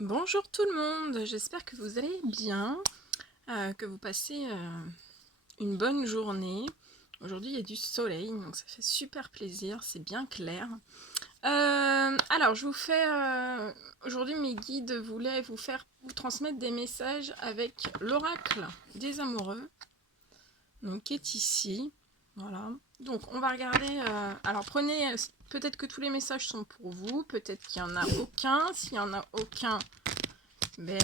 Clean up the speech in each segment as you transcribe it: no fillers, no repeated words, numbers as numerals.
Bonjour tout le monde, j'espère que vous allez bien, que vous passez une bonne journée. Aujourd'hui il y a du soleil, donc ça fait super plaisir, c'est bien clair. Alors je vous fais, aujourd'hui mes guides voulaient vous transmettre des messages avec l'oracle des amoureux, donc qui est ici, voilà. Donc on va regarder, alors prenez, peut-être que tous les messages sont pour vous, peut-être qu'il n'y en a aucun, s'il n'y en a aucun, ben,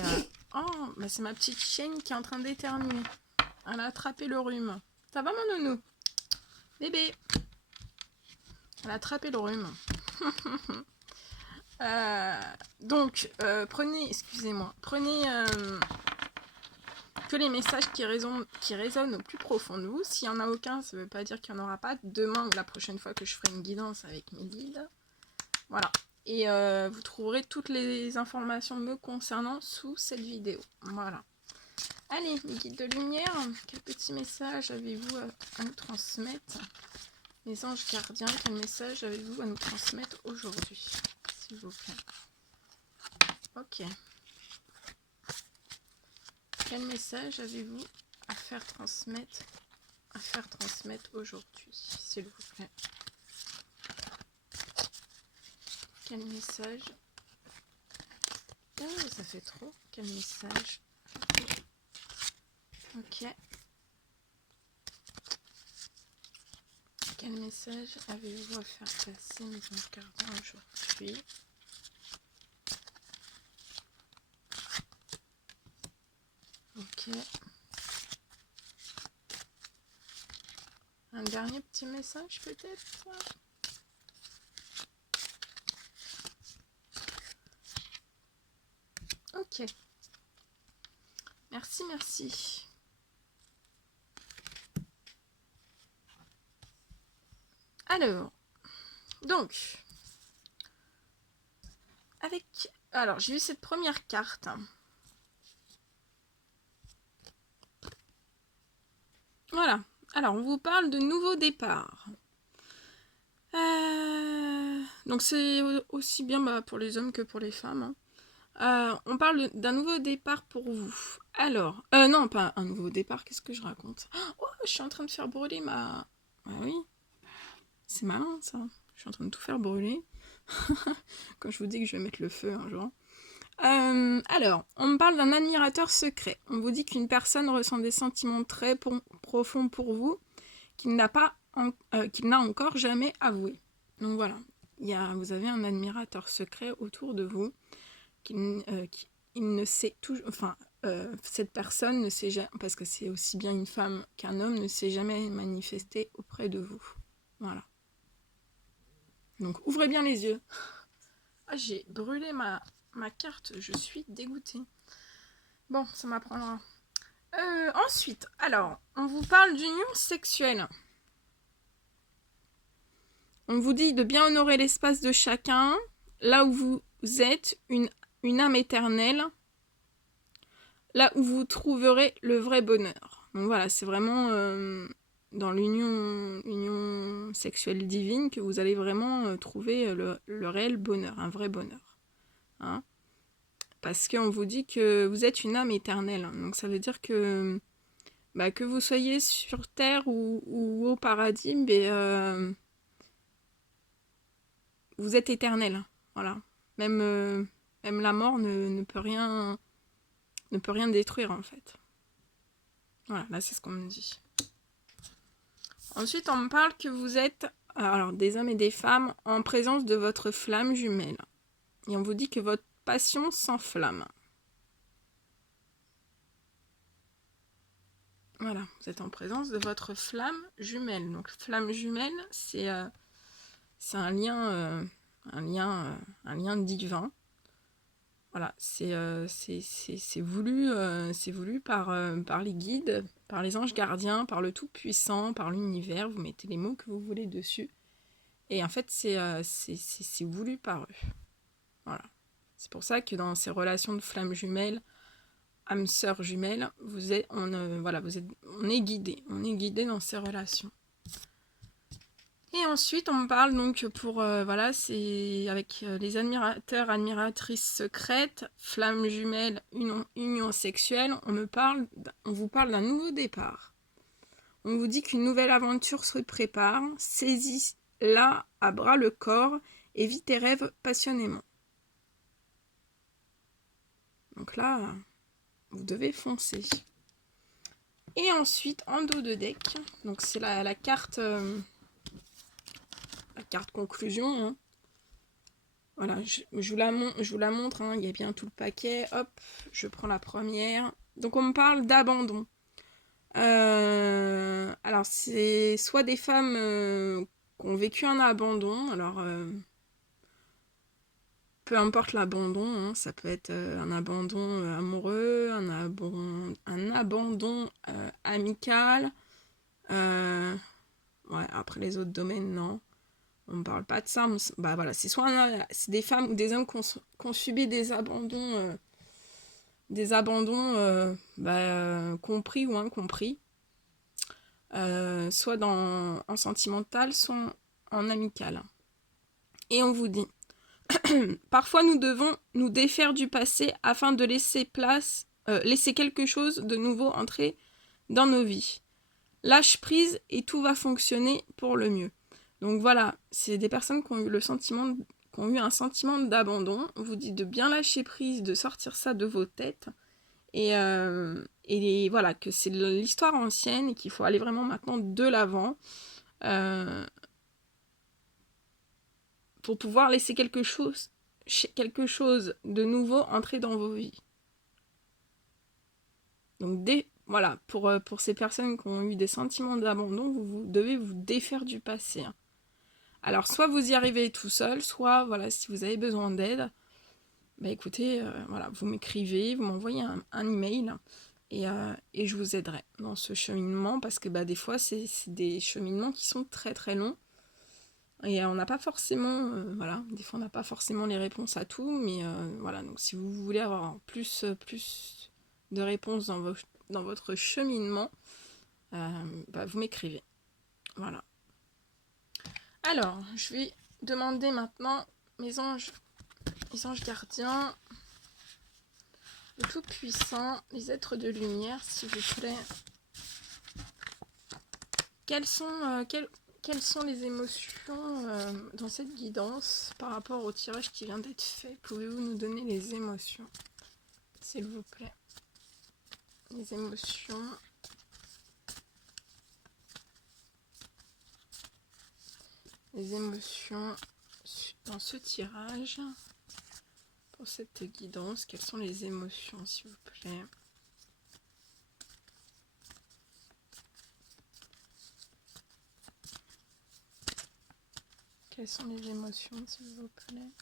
oh, bah c'est ma petite chienne qui est en train d'éternuer. Elle a attrapé le rhume. Ça va mon nounou? Bébé. Elle a attrapé le rhume. Donc, prenez, excusez-moi, prenez que les messages qui résonnent au plus profond de vous. S'il n'y en a aucun, ça ne veut pas dire qu'il n'y en aura pas demain ou la prochaine fois que je ferai une guidance avec mes guides. Voilà. Et vous trouverez toutes les informations me concernant sous cette vidéo. Voilà. Allez, mes guides de lumière, quel petit message avez-vous à nous transmettre? Les anges gardiens, quel message avez-vous à nous transmettre aujourd'hui, s'il vous plaît? Ok. Quel message avez-vous à faire transmettre aujourd'hui, s'il vous plaît? Quel message? Oh, ça fait trop. Quel message? Ok. Quel message avez-vous à faire passer, mes anges gardiens, aujourd'hui? Ok. Un dernier petit message peut-être? Ok. Merci, merci. Alors, donc, alors j'ai eu cette première carte. Voilà. Alors, on vous parle de nouveau départ. Donc, c'est aussi bien pour les hommes que pour les femmes. On parle d'un nouveau départ pour vous. Alors, non, pas un nouveau départ, qu'est-ce que je raconte? Oh, je suis en train de faire brûler ma... Ah oui, c'est malin ça. Je suis en train de tout faire brûler. Quand je vous dis que je vais mettre le feu un jour. Alors, on me parle d'un admirateur secret. On vous dit qu'une personne ressent des sentiments très profonds pour vous, qu'il n'a encore jamais avoué. Donc voilà, vous avez un admirateur secret autour de vous, il ne sait toujours, enfin, cette personne ne sait jamais, parce que c'est aussi bien une femme qu'un homme, ne s'est jamais manifesté auprès de vous. Voilà. Donc ouvrez bien les yeux. Ah, j'ai brûlé ma carte, je suis dégoûtée. Bon, ça m'apprendra. Ensuite, alors, on vous parle d'union sexuelle. On vous dit de bien honorer l'espace de chacun, là où vous êtes, une âme éternelle, là où vous trouverez le vrai bonheur. Donc voilà, c'est vraiment dans l'union sexuelle divine que vous allez vraiment trouver le réel bonheur, un vrai bonheur. Hein, parce qu'on vous dit que vous êtes une âme éternelle. Donc ça veut dire que vous soyez sur Terre ou au paradis, vous êtes éternel. Voilà. Même la mort ne peut rien détruire en fait. Voilà, là c'est ce qu'on me dit. Ensuite, on me parle que vous êtes, alors des hommes et des femmes, en présence de votre flamme jumelle. Et on vous dit que votre passion s'enflamme. Voilà, vous êtes en présence de votre flamme jumelle. Donc flamme jumelle, c'est un lien divin. Voilà, c'est voulu par les guides, par les anges gardiens, par le Tout-Puissant, par l'univers. Vous mettez les mots que vous voulez dessus. Et en fait, c'est voulu par eux. Voilà. C'est pour ça que dans ces relations de flammes jumelles, âme sœur jumelle, on est guidé. On est guidé dans ces relations. Et ensuite, on me parle donc pour, voilà, c'est avec les admirateurs, admiratrices secrètes, flammes jumelles, union sexuelle, on vous parle d'un nouveau départ. On vous dit qu'une nouvelle aventure se prépare, saisis-la à bras le corps et vis tes rêves passionnément. Donc là, vous devez foncer. Et ensuite, en dos de deck, donc c'est la carte conclusion, hein. Voilà, je vous la montre, hein, il y a bien tout le paquet. Hop, je prends la première. Donc on me parle d'abandon. Alors c'est soit des femmes qui ont vécu un abandon, alors peu importe l'abandon, hein, ça peut être un abandon amoureux, un abandon amical. Ouais, après les autres domaines, non. On ne parle pas de ça. Bah voilà, c'est soit c'est des femmes ou des hommes qui ont subi des abandons compris ou incompris, soit en sentimental, soit en amical. Et on vous dit, parfois nous devons nous défaire du passé afin de laisser quelque chose de nouveau entrer dans nos vies. Lâche prise et tout va fonctionner pour le mieux. Donc voilà, c'est des personnes qui ont eu un sentiment d'abandon. On vous dit de bien lâcher prise, de sortir ça de vos têtes. Et voilà, que c'est l'histoire ancienne et qu'il faut aller vraiment maintenant de l'avant pour pouvoir laisser quelque chose de nouveau entrer dans vos vies. Donc voilà, pour ces personnes qui ont eu des sentiments d'abandon, vous devez vous défaire du passé, hein. Alors, soit vous y arrivez tout seul, soit, voilà, si vous avez besoin d'aide, bah écoutez, voilà, vous m'écrivez, vous m'envoyez un email et je vous aiderai dans ce cheminement parce que bah, des fois, c'est des cheminements qui sont très très longs et on n'a pas forcément, voilà, des fois on n'a pas forcément les réponses à tout, mais voilà, donc si vous voulez avoir plus de réponses dans votre cheminement, bah, vous m'écrivez. Voilà. Alors, je vais demander maintenant les anges gardiens, le Tout-Puissant, les êtres de lumière, s'il vous plaît. Quelles sont les émotions dans cette guidance par rapport au tirage qui vient d'être fait? Pouvez-vous nous donner les émotions, s'il vous plaît? Les émotions. Les émotions dans ce tirage. Pour cette guidance, quelles sont les émotions, s'il vous plaît? Quelles sont les émotions, s'il vous plaît?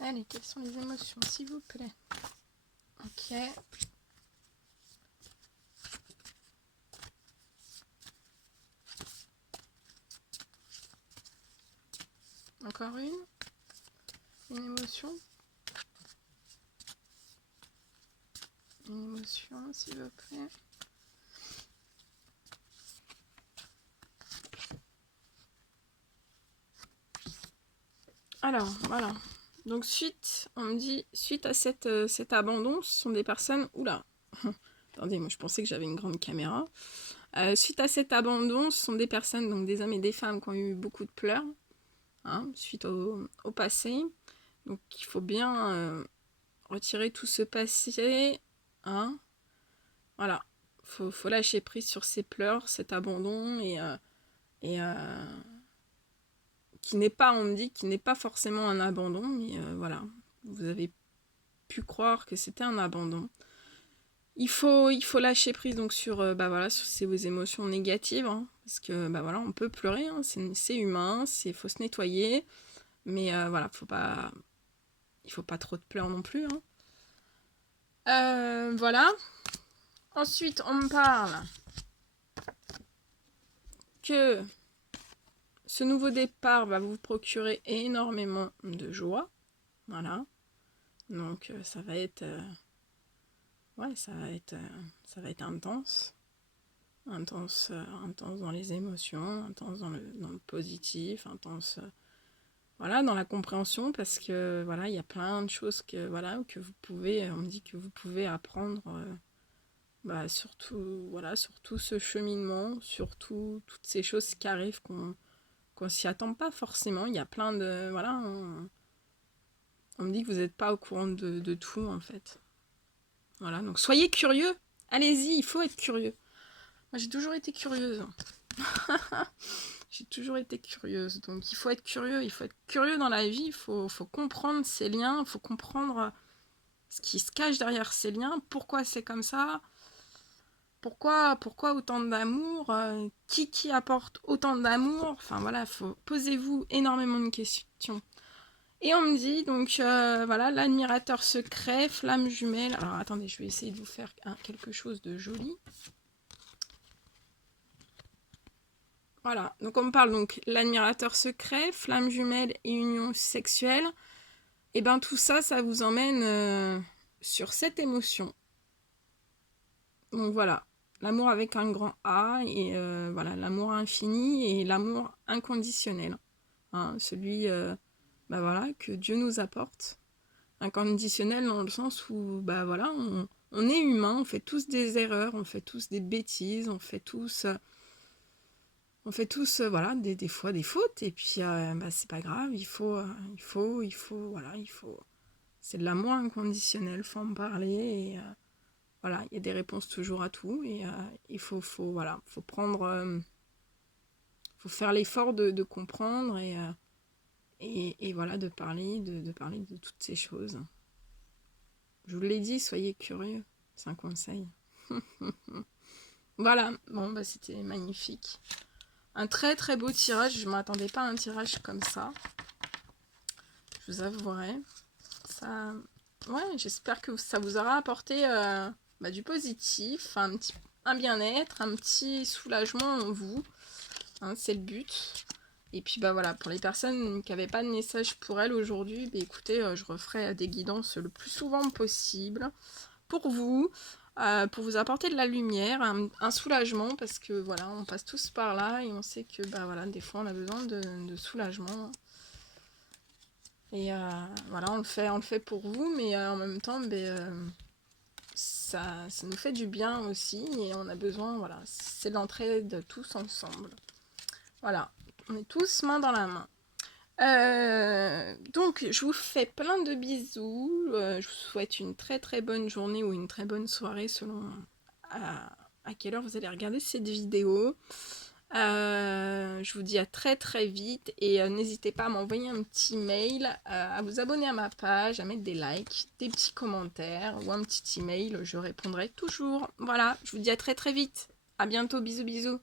Allez, quelles sont les émotions, s'il vous plaît? Ok. Encore une émotion. Une émotion, s'il vous plaît. Alors, voilà. Donc, on me dit, suite à cet abandon, ce sont des personnes... Oula. Attendez, moi je pensais que j'avais une grande caméra. Suite à cet abandon, ce sont des personnes, donc des hommes et des femmes qui ont eu beaucoup de pleurs, hein, suite au passé. Donc il faut bien retirer tout ce passé, hein. Voilà, faut lâcher prise sur ces pleurs, cet abandon et qui n'est pas, on me dit, qui n'est pas forcément un abandon, mais voilà, vous avez pu croire que c'était un abandon. Il faut lâcher prise donc sur voilà, sur ces émotions négatives, hein, parce que bah voilà, on peut pleurer, hein, c'est humain, faut se nettoyer, mais voilà, il faut pas trop de pleurs non plus, hein. Voilà. Ensuite, on me parle que ce nouveau départ va vous procurer énormément de joie, voilà. Donc ça va être ouais, ça va être intense. intense dans les émotions, intense dans le positif, intense voilà, dans la compréhension, parce que voilà, il y a plein de choses que voilà que vous pouvez, on me dit que vous pouvez apprendre bah, surtout voilà, sur tout ce cheminement, surtout toutes ces choses qui arrivent qu'on s'y attend pas forcément. Il y a plein de voilà, on me dit que vous n'êtes pas au courant de tout en fait. Voilà, donc soyez curieux. Allez-y, il faut être curieux. Moi, j'ai toujours été curieuse. J'ai toujours été curieuse. Donc, il faut être curieux. Il faut être curieux dans la vie. Il faut comprendre ces liens. Il faut comprendre ce qui se cache derrière ces liens. Pourquoi c'est comme ça. Pourquoi autant d'amour. Qui apporte autant d'amour. Enfin, voilà, posez-vous énormément de questions. Et on me dit, donc, voilà, l'admirateur secret, flamme jumelle. Alors, attendez, je vais essayer de vous faire quelque chose de joli. Voilà, donc on me parle donc l'admirateur secret, flamme jumelle et union sexuelle. Et bien tout ça, ça vous emmène sur cette émotion. Donc voilà, l'amour avec un grand A, et voilà, l'amour infini et l'amour inconditionnel. Hein, celui bah voilà, que Dieu nous apporte. Inconditionnel dans le sens où bah voilà, on est humain, on fait tous des erreurs, on fait tous des bêtises, on fait tous voilà, des fois des fautes, et puis bah, c'est pas grave, voilà, c'est de l'amour inconditionnel, faut en parler, et voilà, il y a des réponses toujours à tout, et il faut voilà, faut prendre, faut faire l'effort de comprendre, et voilà, de parler de toutes ces choses. Je vous l'ai dit, soyez curieux, c'est un conseil. Voilà, bon, bah c'était magnifique. Un très très beau tirage, je ne m'attendais pas à un tirage comme ça. Je vous avouerai. Ça, ouais, j'espère que ça vous aura apporté bah, du positif, un bien-être, un petit soulagement en vous. Hein, c'est le but. Et puis bah voilà, pour les personnes qui n'avaient pas de message pour elles aujourd'hui, bah, écoutez, je referai des guidances le plus souvent possible pour vous apporter de la lumière, un soulagement, parce que voilà, on passe tous par là et on sait que bah voilà, des fois on a besoin de soulagement. Et voilà, on le fait pour vous, mais en même temps, ça nous fait du bien aussi, et on a besoin, voilà, c'est l'entraide tous ensemble. Voilà, on est tous main dans la main. Donc, je vous fais plein de bisous. Je vous souhaite une très très bonne journée ou une très bonne soirée selon à quelle heure vous allez regarder cette vidéo. Je vous dis à très très vite, et n'hésitez pas à m'envoyer un petit mail, à vous abonner à ma page, à mettre des likes, des petits commentaires ou un petit email, je répondrai toujours. Voilà, je vous dis à très très vite. À bientôt, bisous bisous.